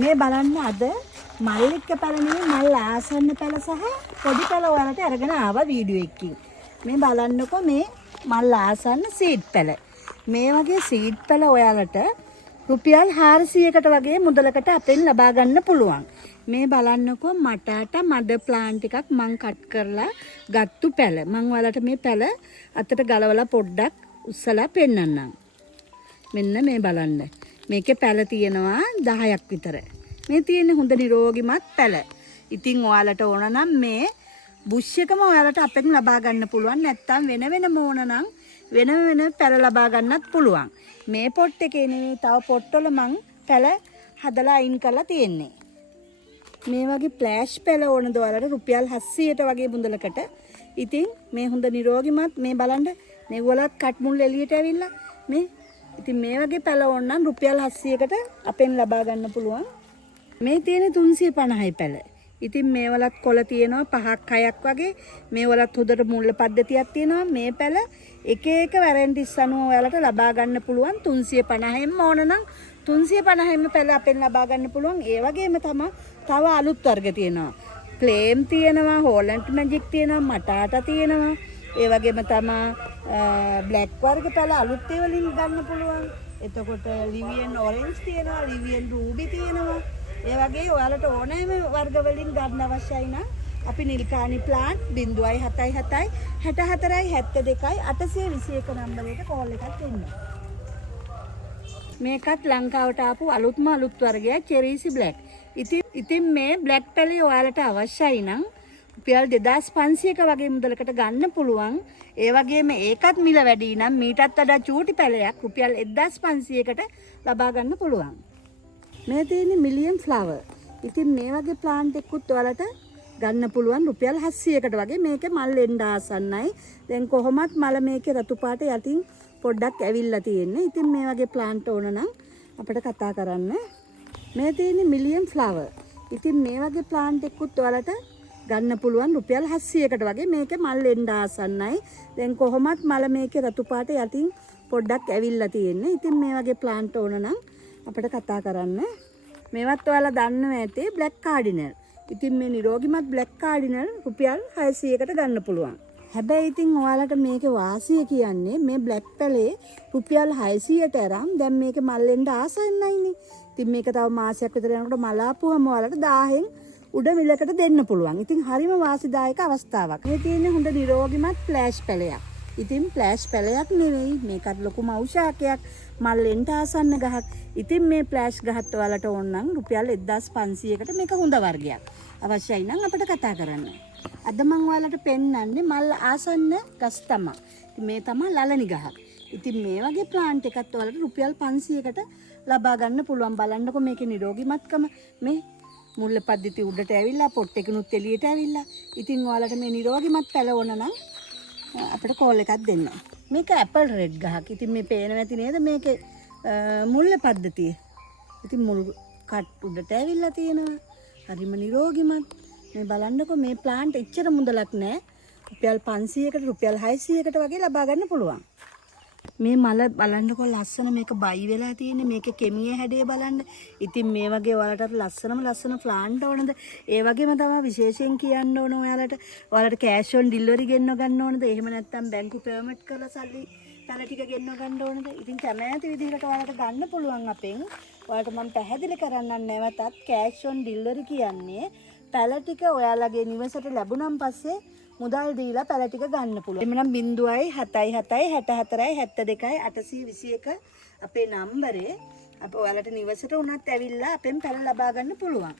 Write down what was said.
මේ බලන්න අද මල්ලික පැල නෙවෙයි මල් ආසන්න පැල සහ පොඩි පැල ඔයාලට අරගෙන ආවා වීඩියෝ එකකින්. මේ බලන්නකෝ මේ මල් ආසන්න සීඩ් පැල. මේ වගේ සීඩ් පැල ඔයාලට රුපියල් 400කට වගේ මුදලකට අපෙන් ලබා ගන්න පුළුවන්. මේ බලන්නකෝ මටාට මඩ ප්ලාන්ට් එකක් මං කට් කරලා ගත්තු පැල. මං ඔයාලට මේ පැල අතට ගලවලා පොඩ්ඩක් උස්සලා පෙන්නන්නම්. මෙන්න මේ බලන්න. මේකේ පැල තියෙනවා 10ක් විතර. මේ තියෙන්නේ හොඳ නිරෝගිමත් පැල. ඉතින් ඔයාලට ඕන නම් මේ බුෂ් එකම ඔයාලට අපෙන් ලබා ගන්න පුළුවන්. නැත්තම් වෙන වෙනම ඕන නම් වෙන වෙන පැල ලබා ගන්නත් පුළුවන්. මේ පොට් එකේ නෙවෙයි තව පොට්වල මං පැල හදලා අයින් කරලා තියෙන්නේ. මේ වගේ ෆ්ලෑෂ් පැල ඕනද ඔයාලට රුපියල් 700ට වගේ මුදලකට. ඉතින් මේ හොඳ නිරෝගිමත් මේ බලන්න මේ වලත් කට් මුල් එළියට ඇවිල්ලා මේ ඉතින් මේ වගේ පැල ඕන නම් රුපියල් 700කට අපෙන් ලබා ගන්න පුළුවන්. මේ තියෙන 350යි පැල. ඉතින් මේ වලත් කොළ තියෙනවා 5ක් 6ක් වගේ. මේ වලත් හොඳට මුල්ල පද්ධතියක් තියෙනවා. මේ පැල එක එක වැරෙන්ටිස් අනුව ඔයාලට ලබා ගන්න පුළුවන් 350ෙන්ම ඕන නම් 350ෙන්ම පැල අපෙන් ලබා ගන්න පුළුවන්. ඒ වගේම තමයි තව අලුත් වර්ග තියෙනවා. ක්ලේම් තියෙනවා, හෝලන්ඩ් මැජික් තියෙනවා, මටාටා තියෙනවා. ඒ වගේම තමයි බ්ලැක් වර්ග පැල අලුත් ඒ වලින් ගන්න පුළුවන්. එතකොට ලිවියන් ඔරෙන්ජ් තියෙනවා, ලිවියන් රූබි තියෙනවා. ඒ වගේ ඔයාලට ඕනෑම වර්ග වලින් ගන්න අවශ්‍යයි නම් අපි නිල්කානි ප්ලාන්ට් 077 64 72 821 නම්බරයට කෝල් එකක් දෙන්න. මේකත් ලංකාවට ආපු අලුත්ම අලුත් වර්ගයක් චෙරීසි බ්ලැක්. ඉතින් මේ බ්ලැක් පැලේ ඔයාලට අවශ්‍යයි නම් රුපියල් 2500ක වගේ මුදලකට ගන්න පුළුවන්. ඒ වගේම ඒකත් මිල වැඩි නම් මීටත් වඩා චූටි පැලයක් රුපියල් 1500කට ලබා ගන්න පුළුවන්. මේ තියෙන්නේ මිලියන් ෆ්ලවර්. ඉතින් මේ වගේ ප්ලාන්ට් එකකුත් ඔයාලට ගන්න පුළුවන් රුපියල් 700කට වගේ. මේකේ මල් එන්න ආසන්නයි. දැන් කොහොමත් මල මේකේ රතු පාට යටින් පොඩ්ඩක් ඇවිල්ලා තියෙන්නේ. ඉතින් මේ වගේ ප්ලාන්ට් ඕන නම් අපිට කතා කරන්න. මේ තියෙන්නේ මිලියන් ෆ්ලවර්. ඉතින් මේ වගේ ප්ලාන්ට් එකකුත් ඔයාලට ගන්න පුළුවන් රුපියල් 700කට වගේ. මේකේ මල් එන්න ආසන්නයි. දැන් කොහොමත් මල මේකේ රතු පාට යටින් පොඩ්ඩක් ඇවිල්ලා තියෙන්නේ. ඉතින් මේ වගේ ප්ලාන්ට් ඕන නම් අපිට කතා කරන්න. මේවත් ඔයාලා දන්නවා ඇතේ බ්ලැක් කාඩිනල්. ඉතින් මේ නිරෝගිමත් බ්ලැක් කාඩිනල් රුපියල් 600කට ගන්න පුළුවන්. හැබැයි ඉතින් ඔයාලට මේකේ වාසිය කියන්නේ මේ බ්ලැක් පැලේ රුපියල් 600ට අරන් දැන් මේකේ මල් එන්න ආසන්නයිනේ. ඉතින් මේක තව මාසයක් විතර යනකොට මල ආපුවම ඔයාලට 1000න් උඩ මිලකට දෙන්න පුළුවන්. ඉතින් හරිම වාසිදායක අවස්ථාවක්. මේ තියෙන්නේ හොඳ නිරෝගිමත් ෆ්ලෑෂ් පැලයක්. ඉතින් ෆ්ලෑෂ් පැලයක් නෙවෙයි මේකත් ලොකු මෞෂාකයක් මල් එන්න ආසන්න ගහක්. ඉතින් මේ ෆ්ලෑෂ් ගහත් ඔයාලට ඕන නම් රුපියල් 1500කට මේක හොඳ වර්ගයක්. අවශ්‍යයි නම් අපිට කතා කරන්න. අද මම ඔයාලට පෙන්නන්නේ මල් ආසන්න ගස් තමයි. මේ තමයි ලලනි ගහක්. ඉතින් මේ වගේ ප්ලාන්ට් එකත් ඔයාලට රුපියල් 500කට ලබා ගන්න පුළුවන්. බලන්නකො මේකේ නිරෝගිමත්කම මේ මුල්ල පද්ධතිය උඩට ඇවිල්ලා පොට් එකනුත් එළියට ඇවිල්ලා. ඉතින් ඔයාලට මේ නිරෝගිමත් පැල ඕන නම් අපිට කෝල් එකක් දෙන්න. මේක ඇපල් රෙඩ් ගහක්. ඉතින් මේ පේන නැති නේද මේකේ මුල්ල පද්ධතිය. ඉතින් මුල් කට් උඩට ඇවිල්ලා තියෙනවා. හරිම නිරෝගිමත්. මේ බලන්නකො මේ ප්ලාන්ට් එච්චර මුදලක් නෑ. රුපියල් 500කට රුපියල් 600කට වගේ ලබා ගන්න පුළුවන්. මේ මල බලන්නකො ලස්සන මේක බයි වෙලා තියෙන්නේ. මේකේ කෙමියේ හැඩය බලන්න. ඉතින් මේ වගේ ඔයාලට ලස්සන ප්ලාන්ට් ඕනද? ඒ වගේම තමයි විශේෂයෙන් කියන්න ඕන ඔයාලට කෑෂ් ඔන් ඩිලිවරි ගෙන්න ගන්න ඕනද? එහෙම නැත්නම් බැංකු පේමන්ට් කරලා සල්ලි පැල ටික ගෙන්න ගන්න ඕනද? ඉතින් කැමති විදිහකට ඔයාලට ගන්න පුළුවන් අපෙන්. ඔයාලට මම පැහැදිලි කරන්නම් නැවතත් කෑෂ් ඔන් ඩිලිවරි කියන්නේ පැල ටික ඔයාලගේ නිවසට ලැබුණන් පස්සේ මුදල් දීලා පැල ටික ගන්න පුළුවන්. එමනම් 077 64 72 821 අපේ නම්බරේ අප ඔයාලට නිවසට උනත් ඇවිල්ලා අපෙන් පැල ලබා ගන්න පුළුවන්.